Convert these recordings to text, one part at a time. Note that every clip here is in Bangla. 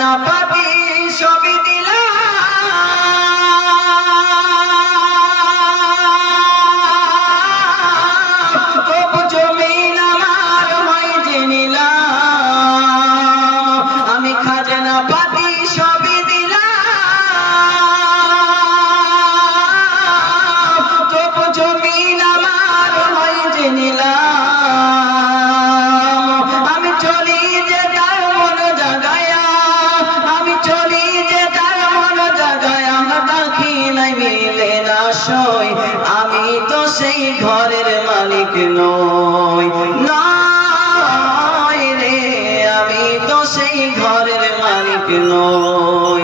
খাজনা পাতি সবই দিলাম, তবু জমিন আমার হয় যে নিলাম। আমি খাজনা পাতি সবই দিলাম, তবু জমিন আমার হয় যে নিলাম। আমি চলি যে তার মন জাগায়া, আমি চলি যে তার মন জাগায়া, পাখি নাই মিলে না সই, আমি তো সেই ঘরের মালিক নই, নয় রে, আমি তো সেই ঘরের মালিক নই।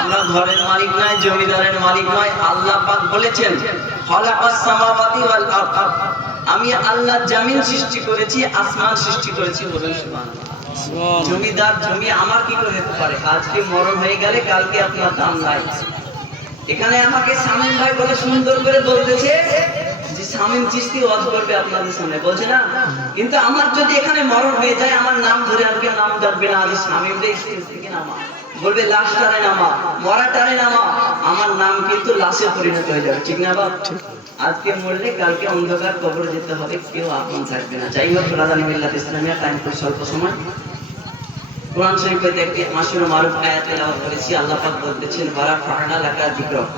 আমরা ঘরের মালিক নয়, জমিদারের মালিক নয়। আল্লাহ পাক বলেছেন খালাকাস সামাওয়াতি ওয়াল আরদ, আমি আল্লাহ জমিন সৃষ্টি করেছি, আসমান সৃষ্টি করেছি। বলুন সুবহানাল্লাহ। জমিদার জমি আমার কি করে হতে পারে? আজকে মরণ হয়ে গেলে কালকে আপনার দাম নাই। এখানে আমাকে শামীম ভাই বলে সুন্দর করে বলতেছে যে শামীম চিশতি ওয়াজ করবে আপনাদের সামনে, বলছে না? কিন্তু আমার যদি এখানে মরণ হয়ে যায়, আমার নাম ধরে আর কেউ নাম ডাকবে না, আজ শামীম রে স্টেজ থেকে নামা, বলবে লাশ টানে নামা, মরা টানে নামা, আমার নাম কিন্তু লাশে পরিণত হয়ে যাবে। ঠিক না বাপ? আজকে মরলে কালকে অন্ধকার কবরে যেতে হবে, কেউ আপন থাকবে না। যাই হোক, রাজানি মিল্লাত ইসলামিয়া টাইম খুব স্বল্প সময়। কোরআন শরীফে একটি মাশহুর মারুফ আয়াত তেলাওয়াত করেছি। আল্লাহ পাক বলতেছেন ওয়ারা ফা'না লাকা যিকরাক,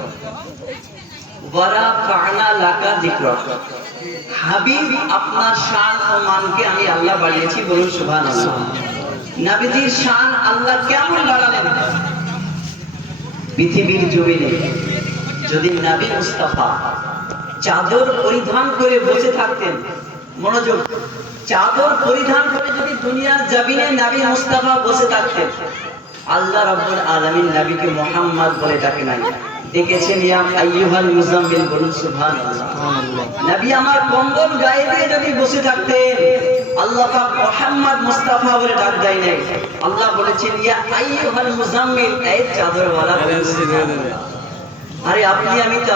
ওয়ারা ফা'না লাকা যিকরাক, হাবিব আপনার শান ও মানকে আমি আল্লাহ বাড়িয়েছি। বলুন সুবহানাল্লাহ। নবীজির শান আল্লাহ কেমন বাড়ালেন? পৃথিবীর জমিনে যদি নবী মুস্তাফা চাদর পরিধান করে বসে থাকতেন, মনোযোগ, চাদর পরিধান করে যদি দুনিয়ার জমিনে নবী মুস্তাফা বসে থাকতেন, আল্লাহ রাব্বুল আলামিন নবীকে মুহাম্মদ বলে ডাকে নাই, ডেকেছেন ইয়া আইয়ুহাল মুজাম্মিল। বলুন সুবহানাল্লাহ। নবী আমার কম্বল গায়ে দিয়ে যদি বসে থাকতেন, আল্লাহ পাক মুহাম্মদ মুস্তাফা বলে ডাক দেয় নাই। আল্লাহ বলেছেন ইয়া আইয়ুহাল মুজাম্মিল, এই চাদরওয়ালা। আরে আপনি আমি তো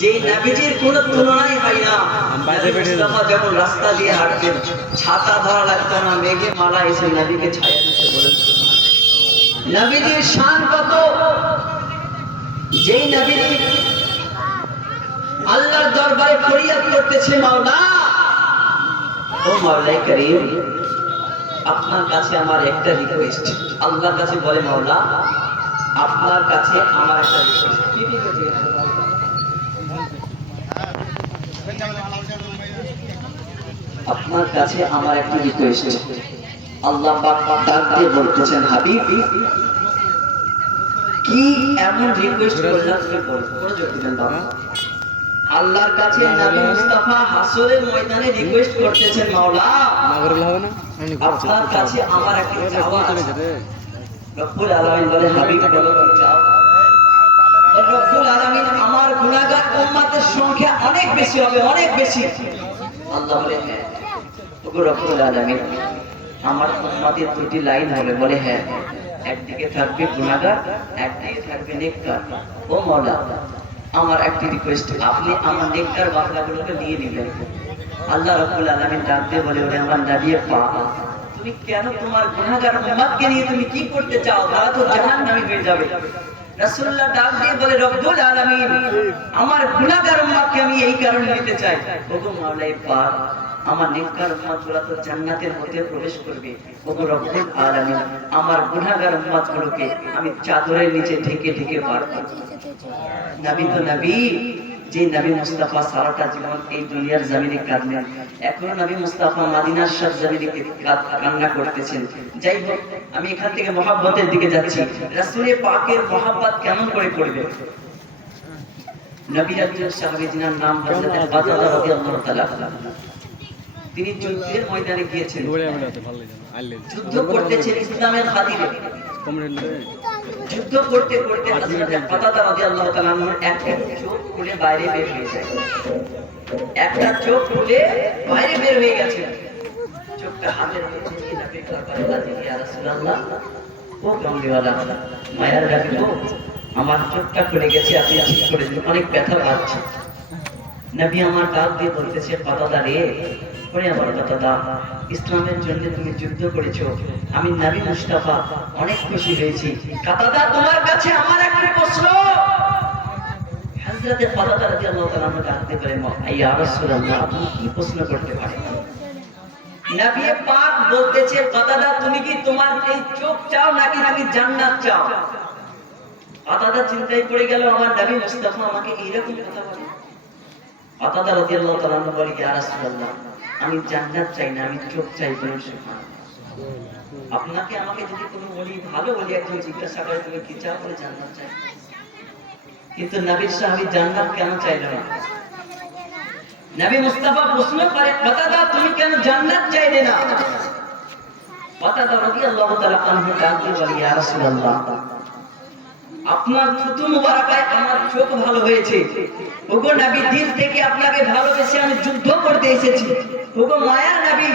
যে নবীজির কোনো তুলনাই হয় না। মুস্তাফা যখন রাস্তা দিয়ে হাঁটতেন, ছাতা ধরা লাগতো না, মেঘে মালা এসে নবীকে ছায়া দিতে। বলেন নবীজির শান কত! যেই নবী আল্লাহর দরবারে ফরিয়াদ করতেছে, মাওলা ও মাওলাই করিম, আপনার কাছে আমার একটা রিকোয়েস্ট। আল্লাহর কাছে বলে মাওলা আপনার কাছে আমার একটা রিকোয়েস্ট। আপনার কাছে আমার একটা রিকোয়েস্ট। আল্লাহ পাক ডাক দিয়ে বলতেছেন হাবিব কি এমন রিকোয়েস্ট করলাম তুমি বলো। মনোযোগ দিবেন বাবা। আল্লাহর কাছে নবী মুস্তাফা হাসরের ময়দানে রিকোয়েস্ট করতেছেন মাওলা আপনার কাছে আমার একটা চাওয়া আছে। রব্বুল আলামিন বলে হাবিব বলো কি চাও? রব্বুল আলামিন আমার গুনাহগার উম্মতের সংখ্যা অনেক বেশি হবে, অনেক বেশি। আল্লাহ বলে হ্যাঁ। ওগো রব্বুল আলামিন আমার উম্মতের দুটি লাইন হবে। বলে হ্যাঁ, একদিকে থাকবে গুনাহগার, একদিকে থাকবে নেককার। ও মাওলা আমার একটি রিকোয়েস্ট, আপনি আমার নেককার বান্দাগুলোকে নিয়ে নেবেন। আল্লাহ রাব্বুল আলামিন ডাক দিয়ে বলে ওরে আমার নবী পাক, তুমি কেন তোমার গুনাহগার উম্মতকে নিয়ে তুমি কি করতে চাও? তারা তো জাহান্নামী হয়ে যাবে। রাসূলুল্লাহ ডাক দিয়ে বলে রব্বুল আলামিন আমার গুনাহগার উম্মতকে আমি এই কারণে নিতে চাই। ওগো মাওলাই পাক আমার নেককার উম্মতগুলো তো জান্নাতের মধ্যে প্রবেশ করবে। ওগো রব্বুল আলামিন আমার গুনাহগার উম্মতগুলোকে আমি চাদরের নিচে ঢেকে ঢেকে পার করব। নবী তো নবী, যে নবী মুস্তাফা সারাটা জীবন এই দুনিয়ার জমিনে কাঁদলেন, এখনো নবী মুস্তাফা মদিনার সব জমিনে কান্না করতেছেন। যাই হোক, আমি এখান থেকে মহব্বতের দিকে যাচ্ছি। রাসূল পাকের মহব্বত কেমন করে করবে? নবী একজন সাহাবী যিনার নাম হযরত বাদর রাদিয়াল্লাহু তাআলা, তিনি যুদ্ধের ময়দানে গিয়েছেন, যুদ্ধ করতেছেন ইসলামের খাতিরে। যুদ্ধ করতে করতে হযরত বাদর রাদিয়াল্লাহু তাআলা একটা চোখ খুলে বাইরে বের হয়ে যায়। একটা চোখ খুলে বাইরে বের হয়ে গেছে। চোখটা হাতের মধ্যে নিয়ে নবী দরবারে হাজির, ইয়া রাসূলুল্লাহ ও কামলিওয়ালা মায়ার রাখো, আমার চোখটা খুলে গেছে, আপনি ঠিক করে দিন, অনেক ব্যথা পাচ্ছি। নবী আমার ডাক দিয়ে বলতেছে বাদর রে ওরে আমার কাতাদা, ইসলামের জন্য তুমি যুদ্ধ করেছো, আমি নবী মুস্তাফা অনেক খুশি হয়েছি। কাতাদা, তোমার কাছে আমার একটা প্রশ্ন। হযরতে কাতাদা রাদিয়াল্লাহু তাআলা আমাকে ডাকতে পারেন, ইয়া রাসূলুল্লাহ, আপনি কি প্রশ্ন করতে পারেন? নবী পাক বলতেছে, কাতাদা, তুমি কি তোমার এই চোখ চাও নাকি তুমি জান্নাত চাও? কাতাদা চিন্তায় পড়ে গেল, আমার নবী মুস্তাফা আমাকে এইরকম কথা বলে। কাতাদা রাদিয়াল্লাহু তাআলা বলে, ইয়া রাসূলুল্লাহ, আমি জান্নাত চাই না, আমি চোখ চাই। বলুন সুবহানাল্লাহ। আপনাকে আমাকে যদি কোনো ওলি, ভালো ওলি একজন জিজ্ঞাসা করে তুমি কি চাও, বলে জান্নাত চাই। কিন্তু নবীর সাহাবী জান্নাত কেন চাইলো না? নবী মুস্তাফা প্রশ্ন করে, কাতাদা, তুমি কেন জান্নাত চাইলে না? কাতাদা রাদিয়াল্লাহু তাআলা আনহু ডাকতে বলে, ইয়া রাসূলুল্লাহ, আপনার থুতু মুবারাকায় আমার চোখ ভালো হয়েছে। ওগো নবী, দিল থেকে আপনাকে ভালোবেসে আমি যুদ্ধ করতে এসেছি। ওগো মায়া নবী,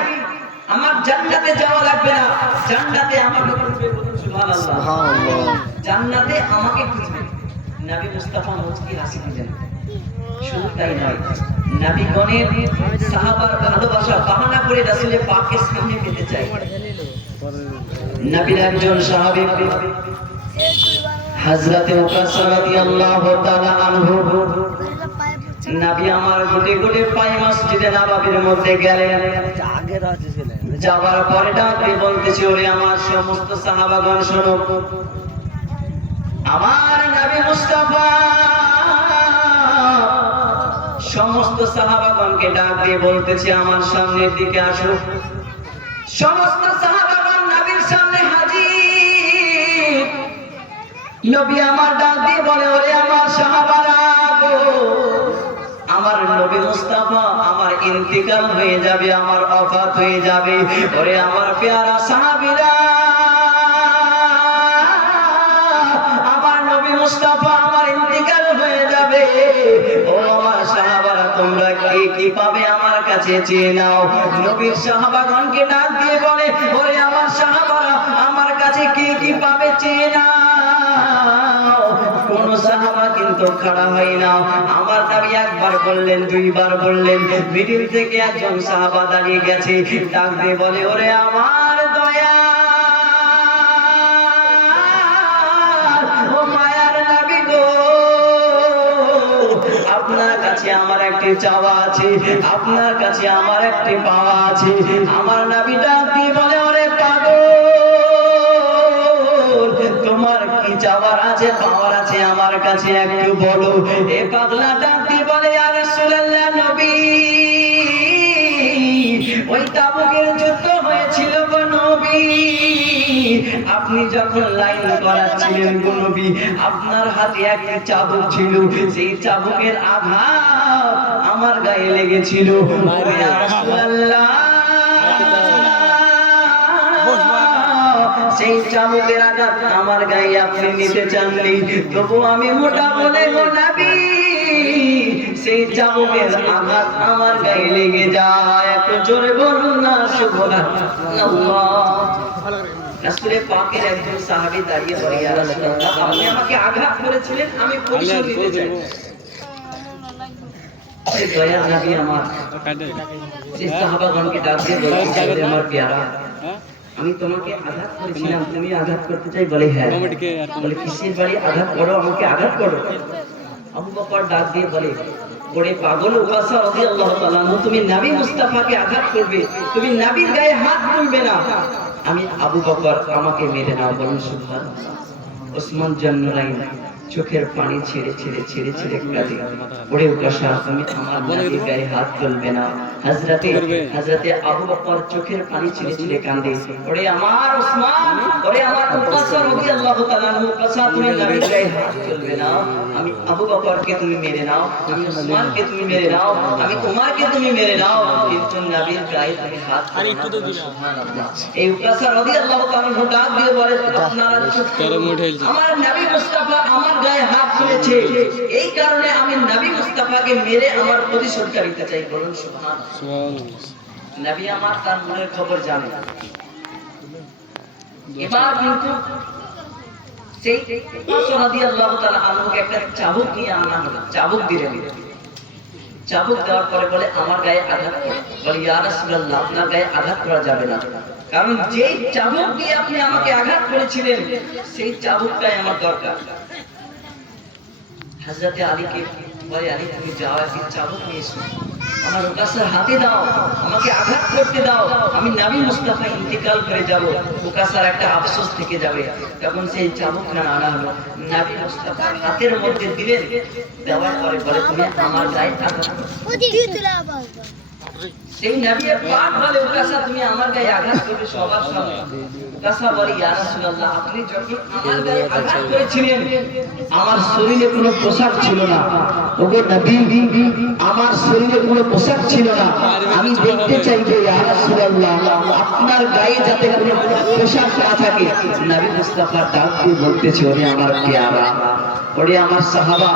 আমার জান্নাতে যাওয়া লাগবে না, জান্নাতে আমাকে খুঁজবে। বলুন সুবহানাল্লাহ। সুবহানাল্লাহ। জান্নাতে আমাকে খুঁজবে। নবী মুস্তাফা মুচকি হাসি দিলেন। শুধু তাই নয়, নবীগণের সাহাবার ভালোবাসা বাহানা করে রাসূলের পাকের সামনে পেতে চাই। নবীর একজন সাহাবী হযরতে উকাশা রাদিয়াল্লাহু তাআলা আনহু, নবী আমার গুটি গুটি পায়ে মসজিদে নববীর মধ্যে গেলেন। যাওয়ার পরে ডাকে বলতেছে, ওরে আমার সমস্ত সাহাবাগণ শোনো, আমার নবী মুস্তাফা সমস্ত সাহাবাগণকে ডাক দিয়ে বলতেছে, আমার সামনের দিকে আসো। সমস্ত সাহাবাগণ নবীর সামনে হাজির। নবী আমার ডাক দিয়ে বলে, ওরে আমার সাহাবারা গো, আমার নবী মুস্তাফা আমার ইন্তিকাল হয়ে যাবে, আমার ওফাত হয়ে যাবে। ওরে আমার পেয়ারা সাহাবীরা, আমার নবী মুস্তাফা আমার ইন্তিকাল হয়ে যাবে। ও আমার সাহাবারা, তোমরা কে কি পাবে আমার কাছে চেয়ে নাও। নবীর সাহাবাগণকে ডাক দিয়ে বলে, ওরে আমার সাহাবারা, আমার কাছে কে কি পাবে চেয়ে নাও। কোন সাহাবা কিন্তু খাড়া হয় না। আমার নবী একবার বললেন, দুইবার বললেন, মিডিল থেকে একজন সাহাবা দাঁড়িয়ে গেছে, ডাক দিয়ে বলে, ওরে আমার দয়া, ও মায়ার নবী গো, আপনার কাছে আমার একটি চাওয়া আছে, আপনার কাছে আমার একটি পাওয়া আছে। আমার নবী ডাক দিয়ে বলে, ওরে পাগল, তোমার কি চাওয়ার আছে, পাওয়ার আছে, আমার কাছে একটু বলো। এ পাগলা ডাক দিয়ে বলে, ইয়া রাসূলুল্লাহ, নবী, ওই তাবুকের যুদ্ধ হয়েছিল গো নবী, আপনি যখন লাইন করাচ্ছিলেন গো নবী, আপনার হাতে একটা চাবুক ছিল, সেই চাবুকের আঘাত আমার গায়ে লেগেছিল। ইয়া রাসূলুল্লাহ, সেই চাবুকের আঘাত আমার গায়ে আপনি নিতে চাননি, তবু আমি মোটা বলে গো নবী, সেই চাবুকের আঘাত আমার গায়ে লেগে যায়। একটু জোরে বলুন না সুবহানাল্লাহ। রাসূলের পাকের একজন সাহাবী দাঁড়িয়ে বলে, ইয়া রাসূলুল্লাহ, আপনি আমাকে আঘাত করেছিলেন, আমি প্রতিশোধ নিতে চাই। এই দয়ার নবী আমার যে সাহাবাগণকে ডাক দিয়ে বলছে, আমার পেয়ারা, আমি তোমাকে আঘাত করেছিলাম, তুমি আঘাত করতে চাই? বলে হ্যাঁ। বলে কিসের বাড়ি আঘাত করো, আমাকে আঘাত করো। আবু বকর ডাক দিয়ে বলে, ওরে পাগল উকাশা রাদিয়াল্লাহু তাআলা আনহু, তুমি নবী মুস্তাফাকে আঘাত করবে, তুমি নবীর গায়ে হাত তুলবে না। আমি আবু বকর, আমাকে মেরে নাও। বলুন সুবহানাল্লাহ। ওসমান জান্নুরাইন চোখের পানি ছেড়ে ছেড়ে ছেড়ে ছেড়ে কাঁদে, ওরে উকাশা, তুমি আমার নবীর গায়ে হাত তুলবে না। হযরতে আবু বকর চোখের পানি ছেড়ে ছেড়ে কাঁদে, ওরে আমার ওসমান, ওরে আমার উকাশা রাদিয়াল্লাহু তাআলা আনহু, উকাশা, তুমি নবীর গায়ে হাত তুলবে না। আমি আবু বকরকে তুমি মেরে নাও, আমি ওসমানকে তুমি মেরে নাও, আমি উমরকে তুমি মেরে নাও, কিন্তু নবীর গায়ে তুমি হাত তুলবে না। সুবহানাল্লাহ। এই উকাশা রাদিয়াল্লাহু তাআলা আনহু ডাক দিয়ে বলে, আপনারা চুপ করুন, আমার নবী মুস্তাফা আমার গায়ে হাত তুলেছে, এই কারণে আমি নবী মুস্তাফাকে মেরে আমার প্রতিশোধটা নিতে চাই। বলুন সুবহানাল্লাহ। নবী আমার তার মনের খবর জানে। এবার কিন্তু সেই উকাশা রাদিয়াল্লাহু তাআলা আনহুকে একটা চাবুক নিয়ে আনা হলো, চাবুক দিলেন। চাবুক দেওয়ার পরে বলে আমার গায়ে আঘাত করো। বলে ইয়া রাসূলুল্লাহ আপনার গায়ে আঘাত করা যাবে না, কারণ যেই চাবুক দিয়ে আপনি আমাকে আঘাত করেছিলেন সেই চাবুকটাই আমার দরকার। হযরতে আলীকে বলে আলী তুমি যাও একটি চাবুক নিয়ে এসো, আমার উকাসার হাতে দাও, আমাকে আঘাত করতে দাও, আমি নবী মুস্তাফা ইন্তেকাল করে যাব, উকাসার একটা আফসোস থেকে যাবে। তখন সেই চাবুকটা আনা হলো, নবী মুস্তাফা হাতের মধ্যে দিলেন, দেওয়ার পরে বলে তুমি আমার গায়ে আঘাত করো। সেই নবী পাক বলে উকাসা তুমি আমার গায়ে আঘাত করবে সবার সামনে। উকাসা বলে ইয়া রাসূলুল্লাহ আপনি যখন আমার গায়ে আঘাত করেছিলেন আমার শরীরে কোনো পোশাক ছিল না, ওগো নবী আমার শরীরে কোনো পোশাক ছিল না, আমি দেখতে চাই যে ইয়া রাসূলুল্লাহ আপনার গায়ে যাতে কোনো পোশাক না থাকে। নবী মুস্তাফা ডাক দিয়ে বলতেছে ওরে আমার পেয়ারা, ওরে আমার সাহাবা,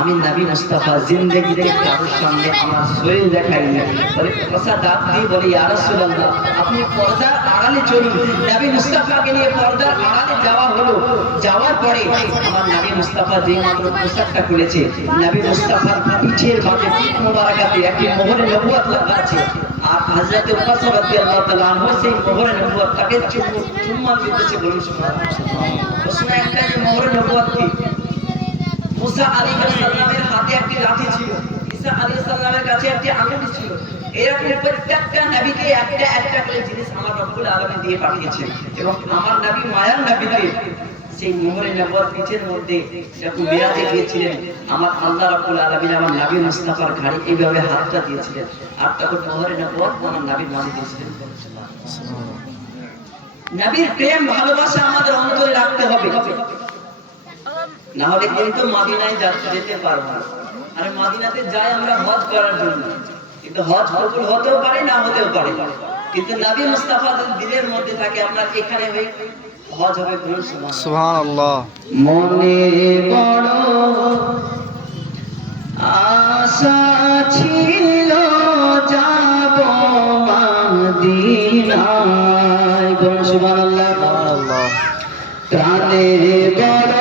আমি নবী মুস্তাফা জিন্দেগিতে কারোর সামনে আমার শরীর দেখাইনি। বলে কথা ডাক দিয়ে বলে ইয়া রাসূলুল্লাহ আপনি পর্দার আড়ালে চলুন। নবী মুস্তাফাকে নিয়ে পর্দার আড়ালে যাওয়া হলো। যাওয়ার পরে আমার নবী মুস্তাফা যে মাত্র পোশাকটা খুলেছে, নবী মুস্তাফার পিঠের মাঝে পিঠ মোবারকাতে একটি মোহরে নবুয়ত লাগা আছে। আর হযরত উকাসা রাদিয়াল্লাহু তাআলা আনহু সেই মোহরে নবুয়তটাকে চুম্মা দিতেছে। বলুন সুবহানাল্লাহ। ওসমে একটা যে মোহরে নবুয়ত কি, মুসা আলাইহিস সালামের হাতে একটি লাঠি ছিল, ঈসা আলাইহিস সালামের কাছে একটি আঙ্গুলি ছিল। এরকম প্রত্যেকটা নবীকে একটা একটা করে জিনিস আমার রব্বুল আলামিন দিয়ে পাঠিয়েছেন। এবং আমার নবী মায়ার নবীকে সেই মোহরে নবুয়ত পিঠের মধ্যে যখন মিরাজে গিয়েছিলেন, আমার আল্লাহ রাব্বুল আলামিন আমার নবী মুস্তাফার ঘাড়ে এইভাবে হাতটা দিয়েছিলেন, আর তখন মোহরে নবুয়ত আমার নবীর মাঝে দিয়েছিলেন। নবীর প্রেম ভালোবাসা আমাদের অন্তরে রাখতে হবে, না হলে কিন্তু মদিনায় যেতে পারবো না। আর মদিনাতে যাই আমরা হজ করার জন্য, কিন্তু হজ কবুল হতেও পারে না হতেও পারে, কিন্তু নবী মুস্তাফার দিলের মধ্যে থাকে আপনার এখানে হয়ে হজ হবে। সুবহানাল্লাহ। মনে বড় আশা ছিল যাব মদিনায়। সুবহানাল্লাহ। প্রাণে বড়